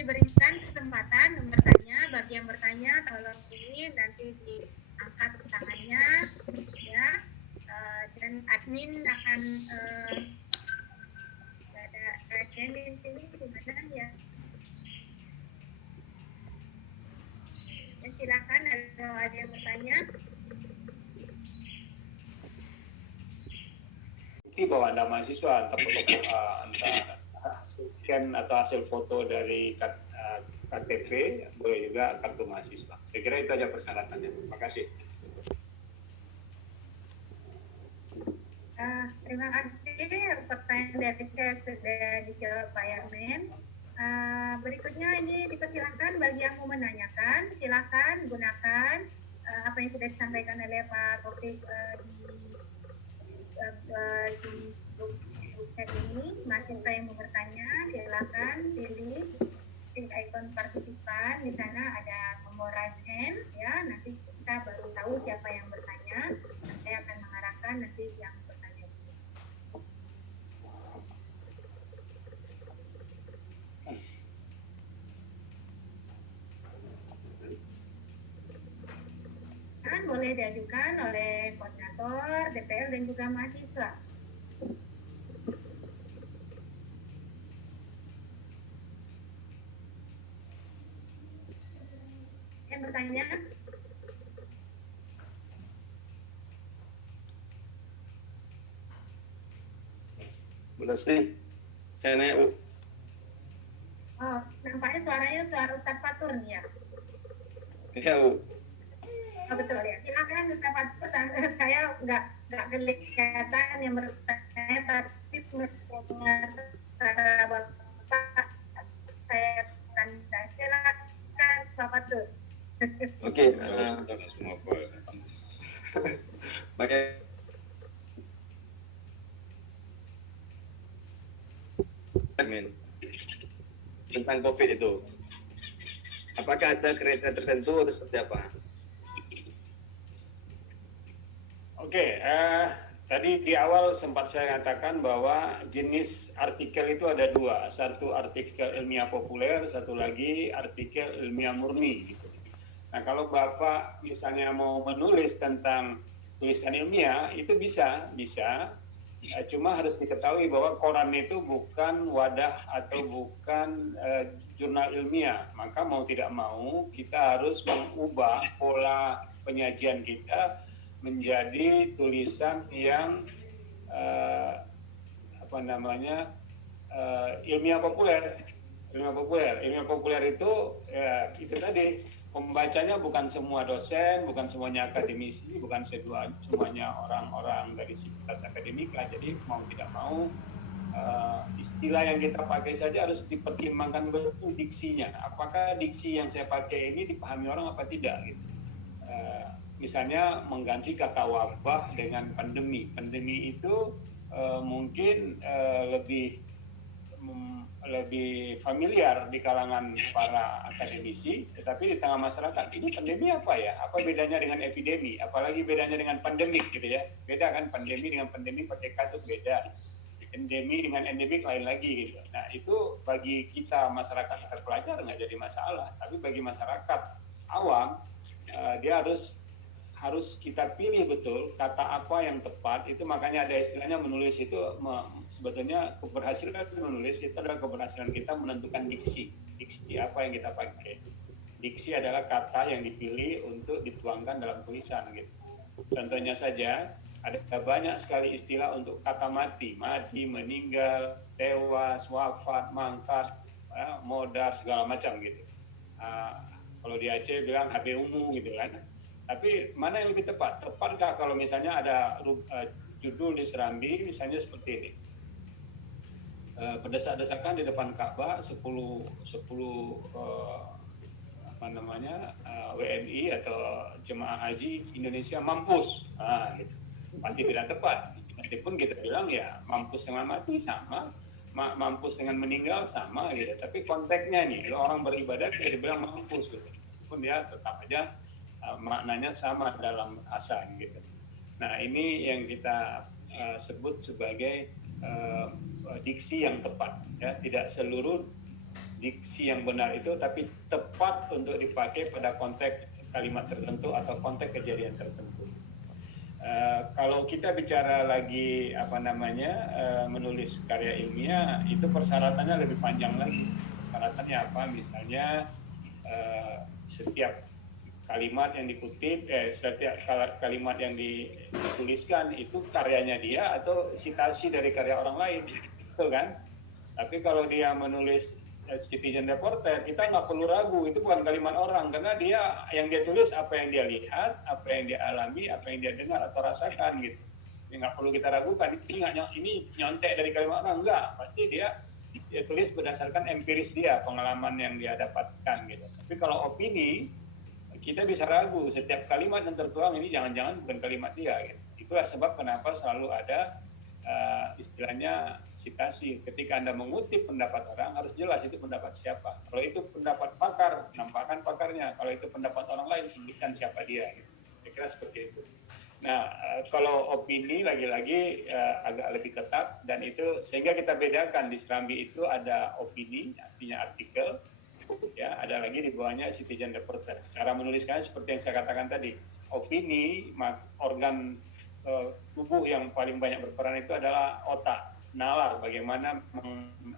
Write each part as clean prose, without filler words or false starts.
kami berikan kesempatan bertanya. Bagi yang bertanya, tolong ini nanti diangkat tangannya, ya. Dan admin akan ada share di sini di mana ya. Ya, silakan kalau ada yang bertanya. Bahwa Anda mahasiswa, entah hasil scan atau hasil foto dari KTP, boleh juga kartu mahasiswa. Saya kira itu aja persyaratannya. Terima kasih. Terima kasih. Pertanyaan dari saya sudah dijawab Pak Yarmen. Berikutnya ini dipersilakan bagi yang mau menanyakan, silakan gunakan apa yang sudah disampaikan oleh Pak Taufik di chat ini. Mahasiswa yang mau bertanya, silakan pilih icon partisipan. Di sana ada tombol raise hand, ya. Nanti kita baru tahu siapa yang bertanya. Saya akan mengarahkan nanti yang bertanya. Boleh diajukan oleh koordinator, DPL, dan juga mahasiswa. Yang bertanya? Boleh sih, saya nanya Bu. Oh, nampaknya suaranya suara Ustadz Fatur nih ya? Iya Bu. Oh, betul ya. Silakan Ustadz Fatur, saya nggak kelihatan yang bertanya, tapi mendengar suara Bapak, saya tanda. Silakan Pak Fatur. Oke. Pakai tentang COVID itu, apakah ada kriteria tertentu atau seperti apa? Oke, tadi di awal sempat saya katakan bahwa jenis artikel itu ada dua, satu artikel ilmiah populer, satu lagi artikel ilmiah murni. Gitu. Nah, kalau Bapak misalnya mau menulis tentang tulisan ilmiah, itu bisa. Cuma harus diketahui bahwa koran itu bukan wadah atau bukan jurnal ilmiah. Maka mau tidak mau kita harus mengubah pola penyajian kita menjadi tulisan yang ilmiah populer. Ilmiah populer itu itu tadi, pembacanya bukan semua dosen, bukan semuanya akademisi, bukan semuanya orang-orang dari sivitas akademika. Jadi mau tidak mau istilah yang kita pakai saja harus dipertimbangkan betul diksinya. Apakah diksi yang saya pakai ini dipahami orang apa tidak gitu. Misalnya mengganti kata wabah dengan pandemi. Pandemi itu mungkin lebih familiar di kalangan para akademisi, tetapi di tengah masyarakat ini pandemi apa ya? Apa bedanya dengan epidemi? Apalagi bedanya dengan pandemik gitu ya? Beda kan, pandemi dengan pandemi pakai kata beda. Endemi dengan endemik lain lagi gitu. Nah itu bagi kita masyarakat terpelajar nggak jadi masalah, tapi bagi masyarakat awam dia harus kita pilih betul kata apa yang tepat. Itu makanya ada istilahnya menulis itu sebetulnya keberhasilan menulis itu adalah keberhasilan kita menentukan diksi apa yang kita pakai. Diksi adalah kata yang dipilih untuk dituangkan dalam tulisan gitu. Contohnya saja ada banyak sekali istilah untuk kata mati, meninggal, tewas, wafat, mangkat, modar, segala macam gitu. Kalau di Aceh bilang HP umum gitu kan. Tapi mana yang lebih tepat? Tepatkah kalau misalnya ada judul di Serambi misalnya seperti ini, berdesak-desakan di depan Ka'bah 10 WNI atau jemaah haji Indonesia mampus, gitu. Pasti tidak tepat. Meskipun kita bilang ya mampus dengan mati sama, mampus dengan meninggal sama gitu. Tapi konteksnya nih, orang beribadah kita bilang mampus gitu. Meskipun dia tetap aja maknanya sama dalam bahasa gitu. Nah ini yang kita sebut sebagai diksi yang tepat. Ya, tidak seluruh diksi yang benar itu, tapi tepat untuk dipakai pada konteks kalimat tertentu atau konteks kejadian tertentu. Kalau kita bicara lagi menulis karya ilmiah, itu persyaratannya lebih panjang lagi. Persyaratannya apa? Misalnya setiap kalimat yang dikutip, setiap kalimat yang dituliskan itu karyanya dia atau sitasi dari karya orang lain, betul kan? Tapi kalau dia menulis citizen reporter, kita nggak perlu ragu, itu bukan kalimat orang, karena dia yang dia tulis apa yang dia lihat, apa yang dia alami, apa yang dia dengar atau rasakan gitu. Ini nggak perlu kita ragukan, ini nyontek dari kalimat orang, enggak, pasti dia tulis berdasarkan empiris dia, pengalaman yang dia dapatkan gitu. Tapi kalau opini, kita bisa ragu, setiap kalimat yang tertuang ini jangan-jangan bukan kalimat dia gitu. Itulah sebab kenapa selalu ada istilahnya sitasi. Ketika Anda mengutip pendapat orang, harus jelas itu pendapat siapa. Kalau itu pendapat pakar, nampakkan pakarnya. Kalau itu pendapat orang lain, sebutkan siapa dia gitu. Saya kira seperti itu. Nah, kalau opini lagi-lagi agak lebih ketat, dan itu sehingga kita bedakan di Serambi itu ada opini, artinya artikel, ya, ada lagi di bawahnya citizen reporter. Cara menuliskannya seperti yang saya katakan tadi. Opini, organ tubuh yang paling banyak berperan itu adalah otak, nalar, bagaimana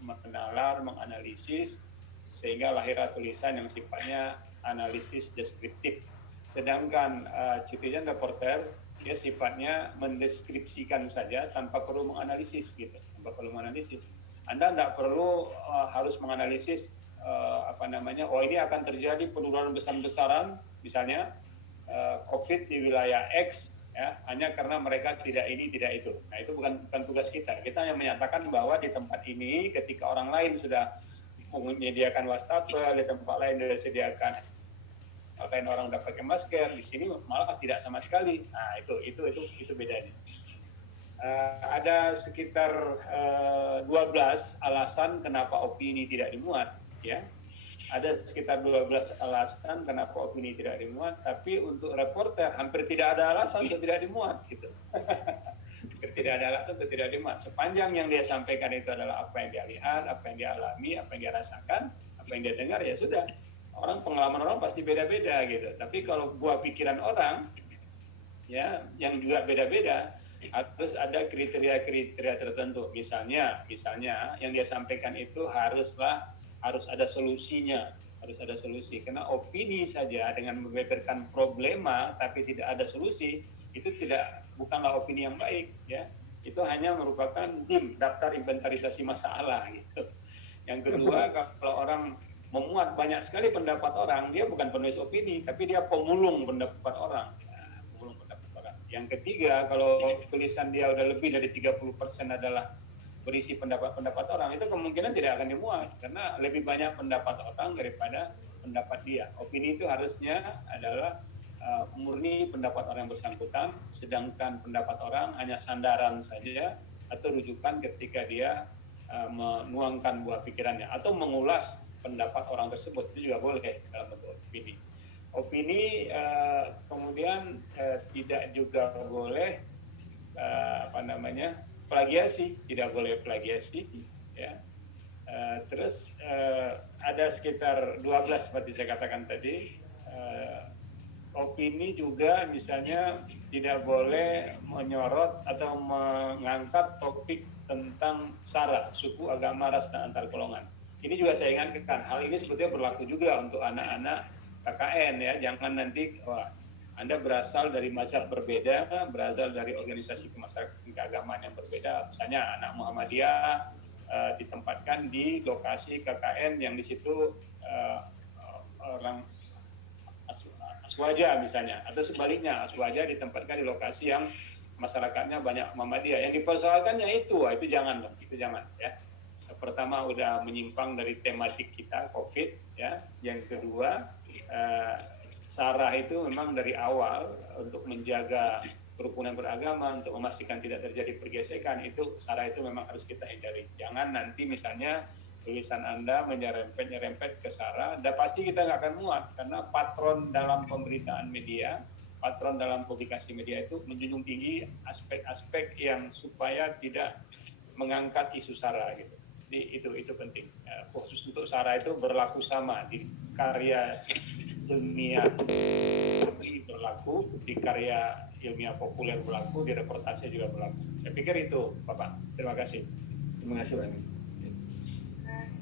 menalar, menganalisis sehingga lahirlah tulisan yang sifatnya analisis deskriptif. Sedangkan citizen reporter dia sifatnya mendeskripsikan saja tanpa perlu menganalisis gitu, tanpa perlu menganalisis. Anda tidak perlu harus menganalisis oh ini akan terjadi penularan besar-besaran misalnya COVID di wilayah X, ya, hanya karena mereka tidak ini, tidak itu. Nah, itu bukan tugas kita. Kita hanya menyatakan bahwa di tempat ini ketika orang lain sudah menyediakan wastafel, di tempat lain sudah disediakan, lain orang sudah pakai masker, di sini malah tidak sama sekali. Nah, itu bedanya. Ada sekitar 12 alasan kenapa opini tidak dimuat, ya. Ada sekitar 12 alasan kenapa opini tidak dimuat, tapi untuk reporter hampir tidak ada alasan untuk tidak dimuat gitu. Tidak ada alasan untuk tidak dimuat. Sepanjang yang dia sampaikan itu adalah apa yang dia lihat, apa yang dia alami, apa yang dia rasakan, apa yang dia dengar, ya sudah. Pengalaman orang pasti beda-beda gitu. Tapi kalau buah pikiran orang, ya, yang juga beda-beda, harus ada kriteria-kriteria tertentu. Misalnya yang dia sampaikan itu harus ada solusinya, harus ada solusi. Karena opini saja dengan membeberkan problema tapi tidak ada solusi, itu bukanlah opini yang baik, ya. Itu hanya merupakan daftar inventarisasi masalah gitu. Yang kedua, kalau orang memuat banyak sekali pendapat orang, dia bukan penulis opini, tapi dia pemulung pendapat orang. Yang ketiga, kalau tulisan dia udah lebih dari 30% adalah berisi pendapat-pendapat orang, itu kemungkinan tidak akan dimuat karena lebih banyak pendapat orang daripada pendapat dia. Opini itu harusnya adalah murni pendapat orang yang bersangkutan, sedangkan pendapat orang hanya sandaran saja atau rujukan ketika dia menuangkan buah pikirannya atau mengulas pendapat orang tersebut, itu juga boleh dalam bentuk opini. Opini kemudian tidak juga boleh plagiasi, tidak boleh plagiasi, ya. Terus ada sekitar 12 seperti saya katakan tadi. Opini juga misalnya tidak boleh menyorot atau mengangkat topik tentang sara, suku, agama, ras, dan antar golongan. Ini juga saya ingatkan, hal ini sebetulnya berlaku juga untuk anak-anak KKN, ya. Jangan nanti Anda berasal dari mazhab berbeda, berasal dari organisasi keagamaan yang berbeda. Misalnya anak Muhammadiyah ditempatkan di lokasi KKN yang di situ orang Aswaja misalnya, atau sebaliknya Aswaja ditempatkan di lokasi yang masyarakatnya banyak Muhammadiyah. Yang dipersoalkannya itu jangan, ya. Pertama udah menyimpang dari tematik kita COVID, ya. Yang kedua SARA itu memang dari awal untuk menjaga kerukunan beragama, untuk memastikan tidak terjadi pergesekan, itu SARA itu memang harus kita hindari. Jangan nanti misalnya tulisan Anda menyerempet ke SARA, dan pasti kita nggak akan muat, karena patron dalam pemberitaan media, patron dalam publikasi media itu menjunjung tinggi aspek-aspek yang supaya tidak mengangkat isu SARA gitu. Jadi itu penting. Khusus untuk SARA itu berlaku sama di karya ilmiah berlaku, di karya ilmiah populer berlaku, di reportase juga berlaku. Saya pikir itu, Bapak. Terima kasih. Terima kasih, Pak.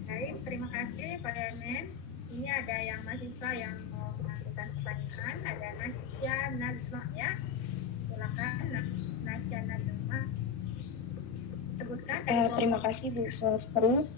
Baik, terima kasih Pak Yamen. Ini ada yang mahasiswa yang mau mengajukan pertanyaan. Ada Nasya Najma ya. Silakan Nasya Najma. Sebutkan. Terima kasih Bu Sulastri.